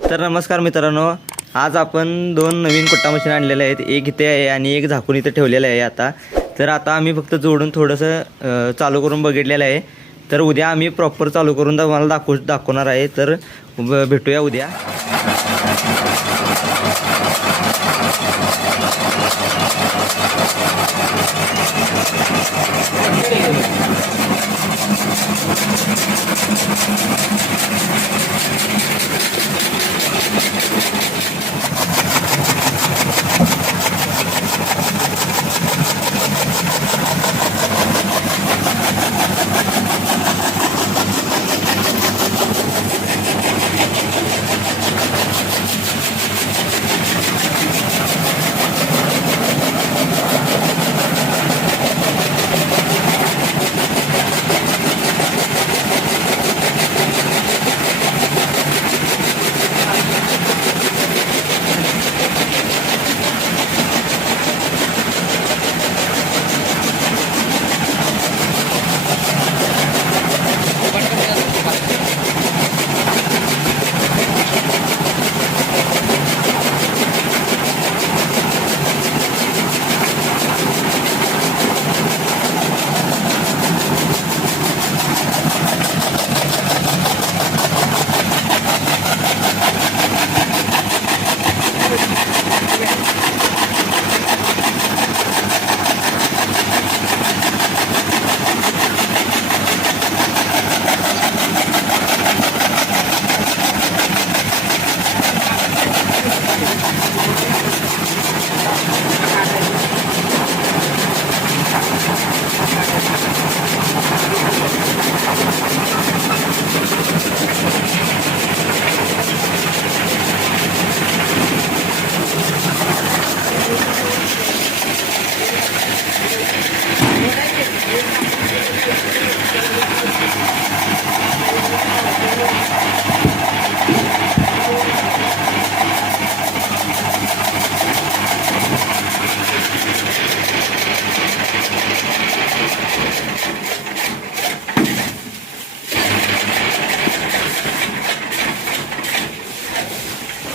तर नमस्कार मित्रांनो, आज आपण दोन नवीन कुट्टा मशीन आणलेले आहेत. एक इथे आहे आणि एक झाकून इथे ठेवलेलं आहे. आता आम्ही फक्त जोडून थोडंसं चालू करून बघितलेलं आहे. तर उद्या आम्ही प्रॉपर चालू करून तुम्हाला दाखवणार आहे. तर भेटूया उद्या.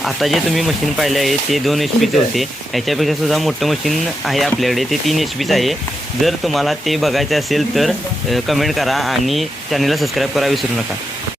आता जे तुम्ही मशीन पाहिले आहे ते 2 HP चे होते. याच्यापेक्षा सुद्धा मोठं मशीन आहे आपल्याकडे, ते 3 HP आहे. जर तुम्हाला ते बघायचं असेल तर कमेंट करा आणि चॅनलला सबस्क्राईब करा विसरू नका.